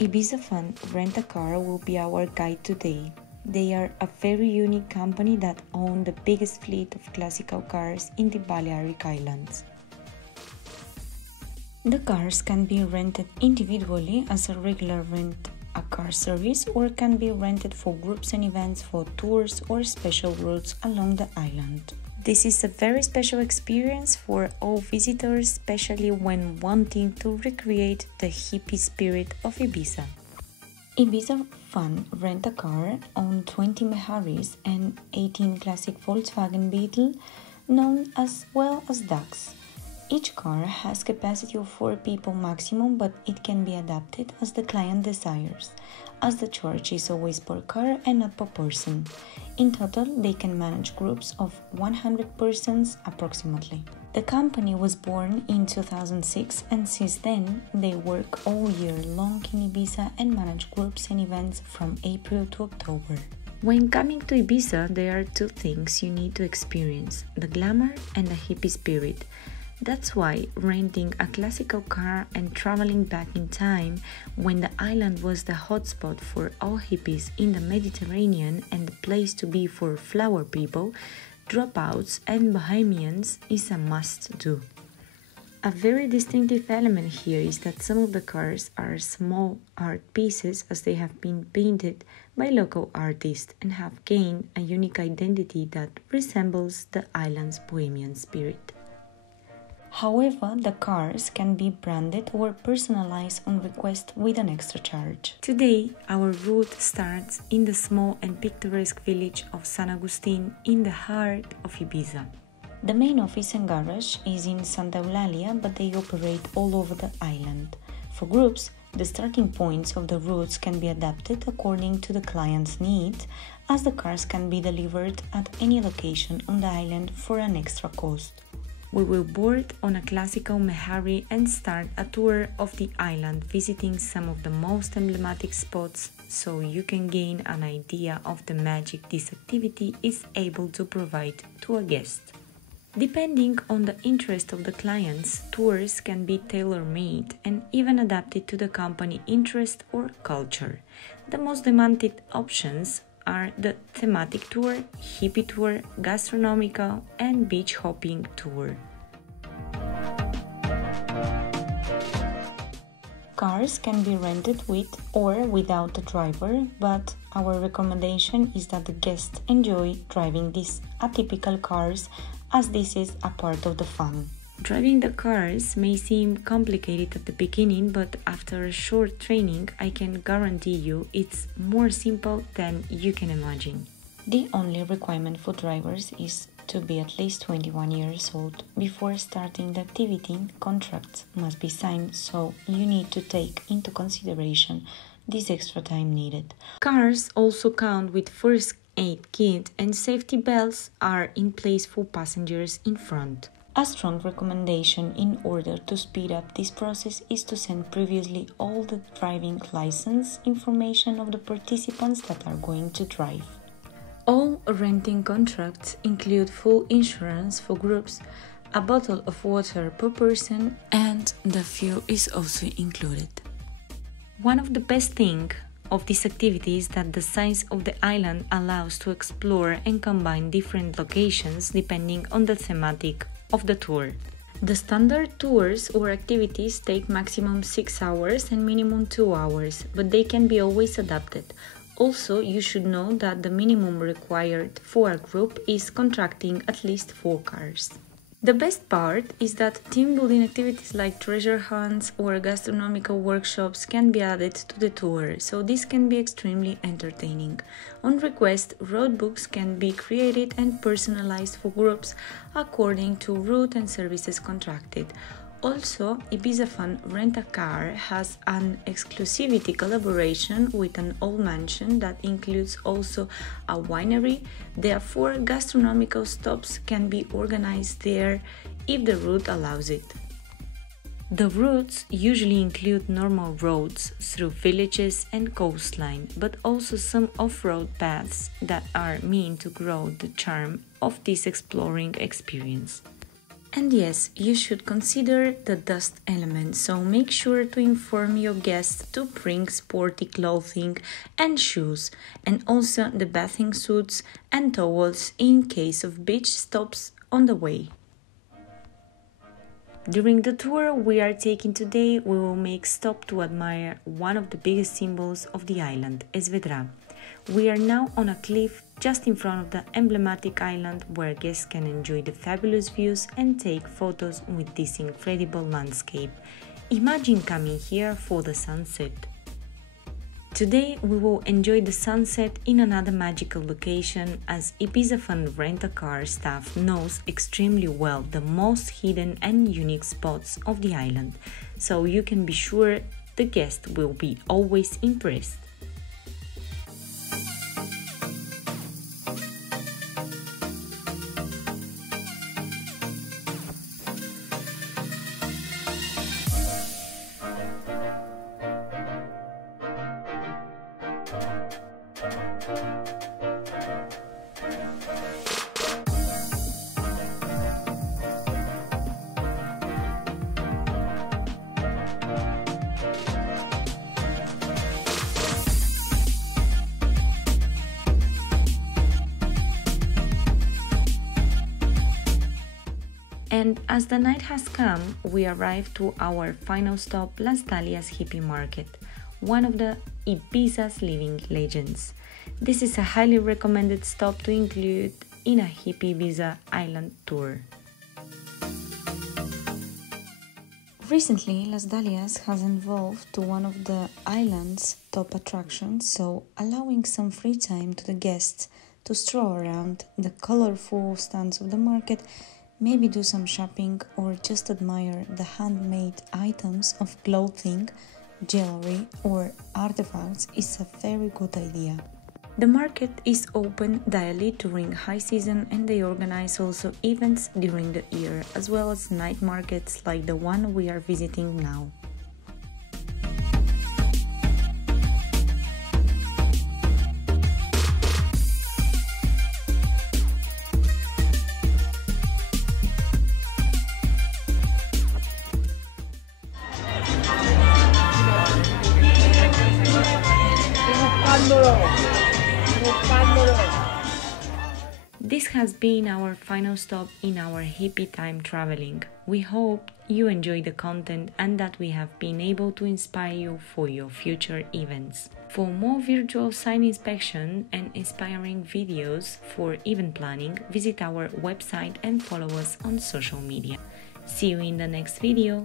Ibiza Fun Rent-A-Car will be our guide today. They are a very unique company that own the biggest fleet of classical cars in the Balearic Islands. The cars can be rented individually as a regular rent-a-car service or can be rented for groups and events, for tours or special routes along the island. This is a very special experience for all visitors, especially when wanting to recreate the hippie spirit of Ibiza. Ibiza Fun Rent-A-Car owns 20 Meharis and 18 classic Volkswagen Beetle, known as well as DAX. Each car has capacity of 4 people maximum, but it can be adapted as the client desires, as the charge is always per car and not per person. In total, they can manage groups of 100 persons approximately. The company was born in 2006 and since then they work all year long in Ibiza and manage groups and events from April to October. When coming to Ibiza, there are 2 things you need to experience: the glamour and the hippie spirit. That's why renting a classical car and traveling back in time, when the island was the hotspot for all hippies in the Mediterranean and the place to be for flower people, dropouts and bohemians, is a must-do. A very distinctive element here is that some of the cars are small art pieces, as they have been painted by local artists and have gained a unique identity that resembles the island's bohemian spirit. However, the cars can be branded or personalized on request with an extra charge. Today, our route starts in the small and picturesque village of San Agustin in the heart of Ibiza. The main office and garage is in Santa Eulalia, but they operate all over the island. For groups, the starting points of the routes can be adapted according to the client's needs, as the cars can be delivered at any location on the island for an extra cost. We will board on a classical Mehari and start a tour of the island, visiting some of the most emblematic spots so you can gain an idea of the magic this activity is able to provide to a guest. Depending on the interest of the clients, tours can be tailor-made and even adapted to the company interest or culture. The most demanded options are the thematic tour, hippie tour, gastronomical and beach hopping tour. Cars can be rented with or without a driver, but our recommendation is that the guests enjoy driving these atypical cars, as this is a part of the fun. Driving the cars may seem complicated at the beginning, but after a short training, I can guarantee you it's more simple than you can imagine. The only requirement for drivers is to be at least 21 years old. Before starting the activity, contracts must be signed, so you need to take into consideration this extra time needed. Cars also come with first aid kit and safety belts are in place for passengers in front. A strong recommendation in order to speed up this process is to send previously all the driving license information of the participants that are going to drive. All renting contracts include full insurance for groups, a bottle of water per person, and the fuel is also included. One of the best things of this activity is that the size of the island allows to explore and combine different locations depending on the thematic of the tour. The standard tours or activities take maximum 6 hours and minimum 2 hours, but they can be always adapted. Also, you should know that the minimum required for a group is contracting at least 4 cars. The best part is that team building activities like treasure hunts or gastronomical workshops can be added to the tour, so this can be extremely entertaining. On request, road books can be created and personalized for groups according to route and services contracted. Also, Ibiza Fun Rent-A-Car has an exclusivity collaboration with an old mansion that includes also a winery. Therefore, gastronomical stops can be organized there if the route allows it. The routes usually include normal roads through villages and coastline, but also some off-road paths that are meant to grow the charm of this exploring experience. And yes, you should consider the dust element, so make sure to inform your guests to bring sporty clothing and shoes, and also the bathing suits and towels in case of beach stops on the way. During the tour we are taking today, we will make stop to admire one of the biggest symbols of the island, E-ventology. We are now on a cliff just in front of the emblematic island where guests can enjoy the fabulous views and take photos with this incredible landscape. Imagine coming here for the sunset. Today we will enjoy the sunset in another magical location, as Ibiza Fun Rent-A-Car staff knows extremely well the most hidden and unique spots of the island, so you can be sure the guest will be always impressed. And as the night has come, we arrived to our final stop, Las Dalias Hippie Market, one of the Ibiza's living legends. This is a highly recommended stop to include in a hippie Ibiza island tour. Recently, Las Dalias has evolved to one of the island's top attractions, so allowing some free time to the guests to stroll around the colorful stands of the market, maybe do some shopping or just admire the handmade items of clothing, jewelry or artifacts is a very good idea. The market is open daily during high season, and they organize also events during the year, as well as night markets like the one we are visiting now. This has been our final stop in our hippie time traveling. We hope you enjoy the content and that we have been able to inspire you for your future events. For more virtual site inspection and inspiring videos for event planning, visit our website and follow us on social media. See you in the next video.